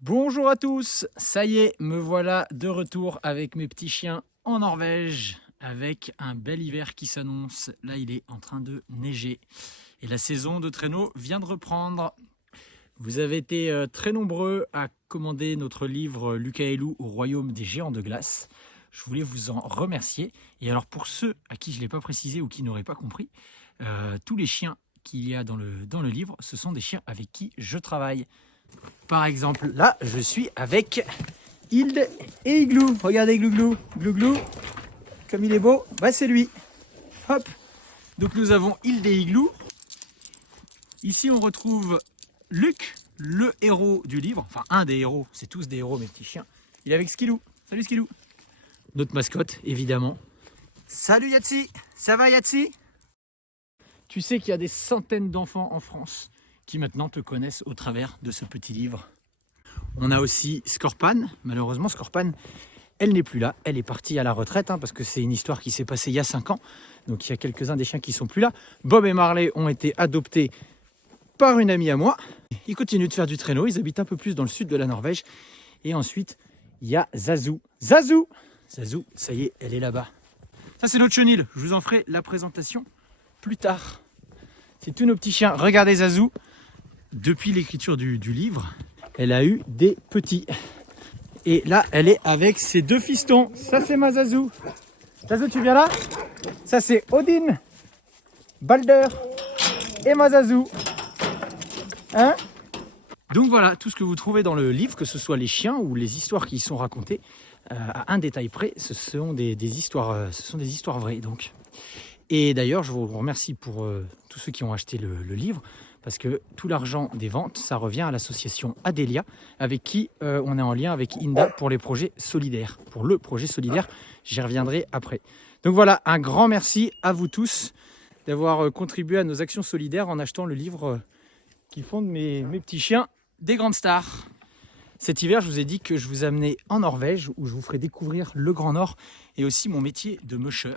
Bonjour à tous, ça y est, me voilà de retour avec mes petits chiens en Norvège, avec un bel hiver qui s'annonce. Là, il est en train de neiger et la saison de traîneau vient de reprendre. Vous avez été très nombreux à commander notre livre Lucas et Lou au royaume des géants de glace. Je voulais vous en remercier. Et alors pour ceux à qui je ne l'ai pas précisé ou qui n'auraient pas compris, tous les chiens qu'il y a dans le livre, ce sont des chiens avec qui je travaille. Par exemple, là, je suis avec Hilde et Igloo. Regardez Glouglou, Glouglou, comme il est beau, bah c'est lui. Hop. Donc nous avons Hilde et Igloo. Ici, on retrouve Luc, le héros du livre. Enfin, un des héros. C'est tous des héros, mes petits chiens. Il est avec Skilou. Salut Skilou. Notre mascotte, évidemment. Salut Yatsi. Ça va Yatsi? Tu sais qu'il y a des centaines d'enfants en France qui maintenant te connaissent au travers de ce petit livre. On a aussi Scorpan. Malheureusement, Scorpan, elle n'est plus là. Elle est partie à la retraite parce que c'est une histoire qui s'est passée il y a 5 ans. Donc il y a quelques-uns des chiens qui ne sont plus là. Bob et Marley ont été adoptés par une amie à moi. Ils continuent de faire du traîneau. Ils habitent un peu plus dans le sud de la Norvège. Et ensuite, il y a Zazou. Zazou, ça y est, elle est là-bas. Ça, c'est notre chenil. Je vous en ferai la présentation plus tard. C'est tous nos petits chiens. Regardez Zazou. Depuis l'écriture du livre, elle a eu des petits. Et là, elle est avec ses 2 fistons. Ça, c'est ma Zazou. Zazou, tu viens là? Ça, c'est Odin, Balder et ma Zazou. Hein? Donc voilà, tout ce que vous trouvez dans le livre, que ce soit les chiens ou les histoires qui y sont racontées, à un détail près, ce sont des histoires vraies. Donc. Et d'ailleurs, je vous remercie pour tous ceux qui ont acheté le livre, parce que tout l'argent des ventes, ça revient à l'association Adélia, avec qui on est en lien avec Inda pour les projets solidaires. Pour le projet solidaire, j'y reviendrai après. Donc voilà, un grand merci à vous tous d'avoir contribué à nos actions solidaires en achetant le livre qui fonde mes petits chiens des grandes stars. Cet hiver, je vous ai dit que je vous amenais en Norvège, où je vous ferai découvrir le Grand Nord et aussi mon métier de musher.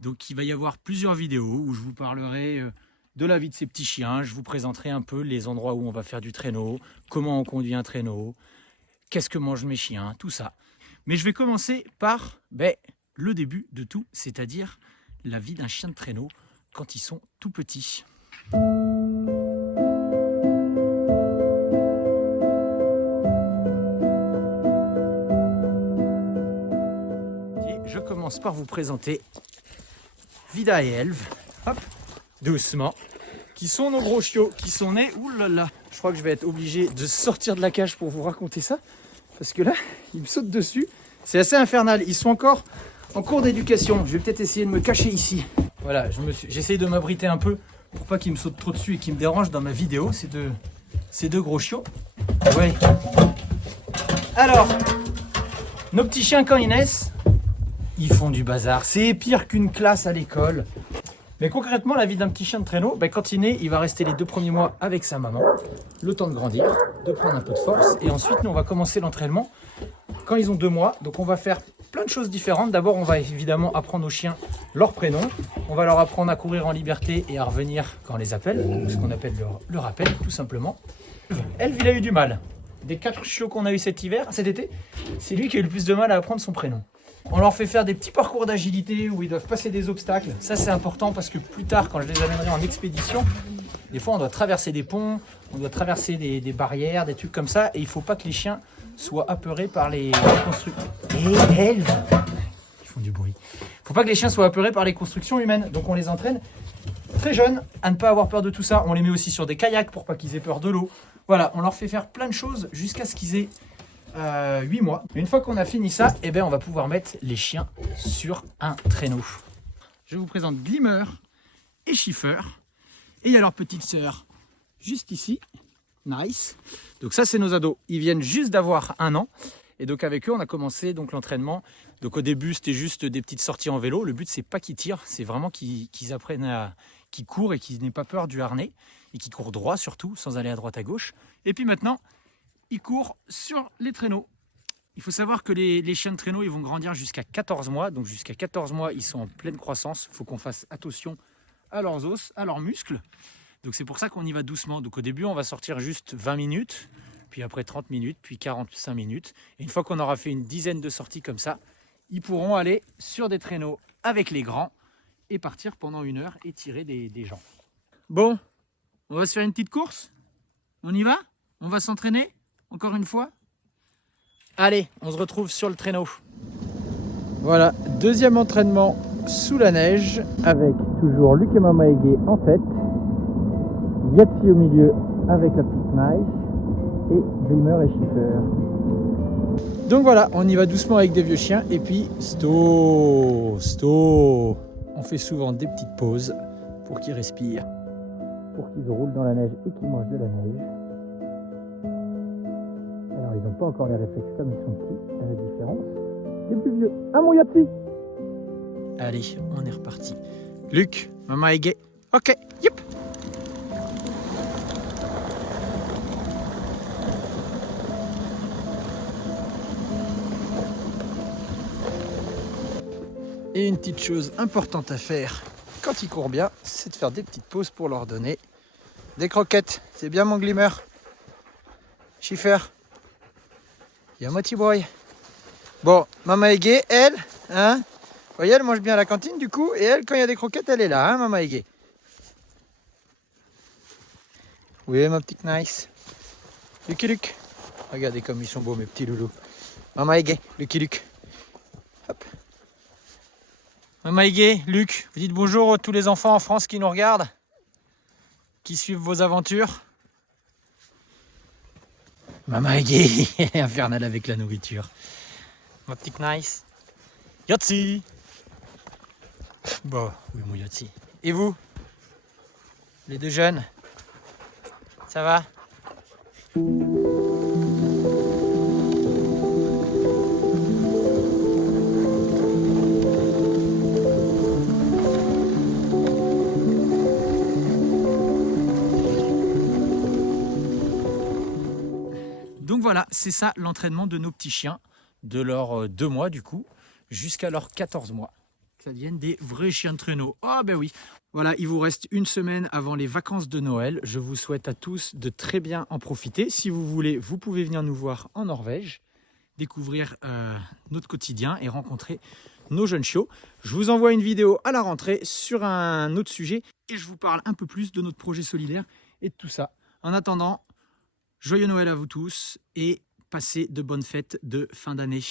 Donc il va y avoir plusieurs vidéos où je vous parlerai de la vie de ces petits chiens. Je vous présenterai un peu les endroits où on va faire du traîneau, comment on conduit un traîneau, qu'est-ce que mangent mes chiens, tout ça. Mais je vais commencer par le début de tout, c'est-à-dire la vie d'un chien de traîneau quand ils sont tout petits. Je commence par vous présenter Vida et Elve, hop, doucement, qui sont nos gros chiots, qui sont nés, oulala, je crois que je vais être obligé de sortir de la cage pour vous raconter ça, parce que là, ils me sautent dessus, c'est assez infernal, ils sont encore en cours d'éducation, je vais peut-être essayer de me cacher ici. Voilà, j'essaye de m'abriter un peu pour pas qu'ils me sautent trop dessus et qu'ils me dérangent dans ma vidéo, ces deux gros chiots. Ouais. Alors, nos petits chiens quand ils naissent, ils font du bazar, c'est pire qu'une classe à l'école. Mais concrètement, la vie d'un petit chien de traîneau, quand il naît, il va rester les 2 premiers mois avec sa maman, le temps de grandir, de prendre un peu de force, et ensuite, nous, on va commencer l'entraînement quand ils ont 2 mois. Donc, on va faire plein de choses différentes. D'abord, on va évidemment apprendre aux chiens leur prénom. On va leur apprendre à courir en liberté et à revenir quand on les appelle, ce qu'on appelle le rappel, tout simplement. Elve, il a eu du mal. Des 4 chiots qu'on a eu cet été, c'est lui qui a eu le plus de mal à apprendre son prénom. On leur fait faire des petits parcours d'agilité où ils doivent passer des obstacles. Ça, c'est important parce que plus tard, quand je les amènerai en expédition, des fois, on doit traverser des ponts, on doit traverser des barrières, des trucs comme ça. Et il ne faut pas que les chiens soient apeurés par les constructions. Et Elve, ils font du bruit. Il ne faut pas que les chiens soient apeurés par les constructions humaines. Donc, on les entraîne très jeunes à ne pas avoir peur de tout ça. On les met aussi sur des kayaks pour pas qu'ils aient peur de l'eau. Voilà, on leur fait faire plein de choses jusqu'à ce qu'ils aient 8 mois. Une fois qu'on a fini ça, on va pouvoir mettre les chiens sur un traîneau. Je vous présente Glimmer et Schiffer. Et il y a leur petite sœur juste ici. Nice. Donc ça, c'est nos ados. Ils viennent juste d'avoir 1 an. Et donc avec eux, on a commencé l'entraînement. Donc au début, c'était juste des petites sorties en vélo. Le but, c'est pas qu'ils tirent, c'est vraiment qu'ils apprennent qu'ils courent et qu'ils n'aient pas peur du harnais. Et qu'ils courent droit surtout, sans aller à droite à gauche. Et puis maintenant, ils courent sur les traîneaux. Il faut savoir que les chiens de traîneau, ils vont grandir jusqu'à 14 mois. Donc jusqu'à 14 mois, ils sont en pleine croissance. Il faut qu'on fasse attention à leurs os, à leurs muscles. Donc c'est pour ça qu'on y va doucement. Donc au début, on va sortir juste 20 minutes. puis après 30 minutes, puis 45 minutes. Et une fois qu'on aura fait une dizaine de sorties comme ça, ils pourront aller sur des traîneaux avec les grands et partir pendant 1 heure et tirer des gens. Bon, on va se faire une petite course? On y va? On va s'entraîner? Encore une fois? Allez, on se retrouve sur le traîneau. Voilà, deuxième entraînement sous la neige avec toujours Luc et Mama Ege en tête, Yatsi au milieu avec la petite Nice et Dreamer et Schiffer. Donc voilà, on y va doucement avec des vieux chiens et puis stop. On fait souvent des petites pauses pour qu'ils respirent, pour qu'ils roulent dans la neige et qu'ils mangent de la neige. Alors ils n'ont pas encore les réflexes comme ils sont petits, à la différence des plus vieux. Ah mon Yatsi! Allez, on est reparti. Luc, Mama Ege. Ok, yep. Et une petite chose importante à faire quand ils courent bien, c'est de faire des petites pauses pour leur donner des croquettes. C'est bien mon Glimmer. Schiffer. Yamoti boy. Bon, Mama Ege, elle, hein? Vous voyez, elle mange bien à la cantine du coup, et elle, quand il y a des croquettes, elle est là, hein, Mama Ege? Oui, ma petite Nice. Lucky Luke. Regardez comme ils sont beaux, mes petits loulous. Mama Ege, Lucky Luke. Hop. Mama Ege, Luc, vous dites bonjour à tous les enfants en France qui nous regardent, qui suivent vos aventures. Mama Ege, elle est infernale avec la nourriture. Ma petite Nice. Yatsi. Bon, oui, mon Yatsi. Et vous? Les deux jeunes? Ça va? Donc voilà, c'est ça l'entraînement de nos petits chiens, de leurs 2 mois du coup, jusqu'à leurs 14 mois. Ça devienne des vrais chiens de traîneau. Ah ben oui. Voilà, il vous reste 1 semaine avant les vacances de Noël. Je vous souhaite à tous de très bien en profiter. Si vous voulez, vous pouvez venir nous voir en Norvège, découvrir notre quotidien et rencontrer nos jeunes chiots. Je vous envoie une vidéo à la rentrée sur un autre sujet et je vous parle un peu plus de notre projet solidaire et de tout ça. En attendant, joyeux Noël à vous tous et passez de bonnes fêtes de fin d'année.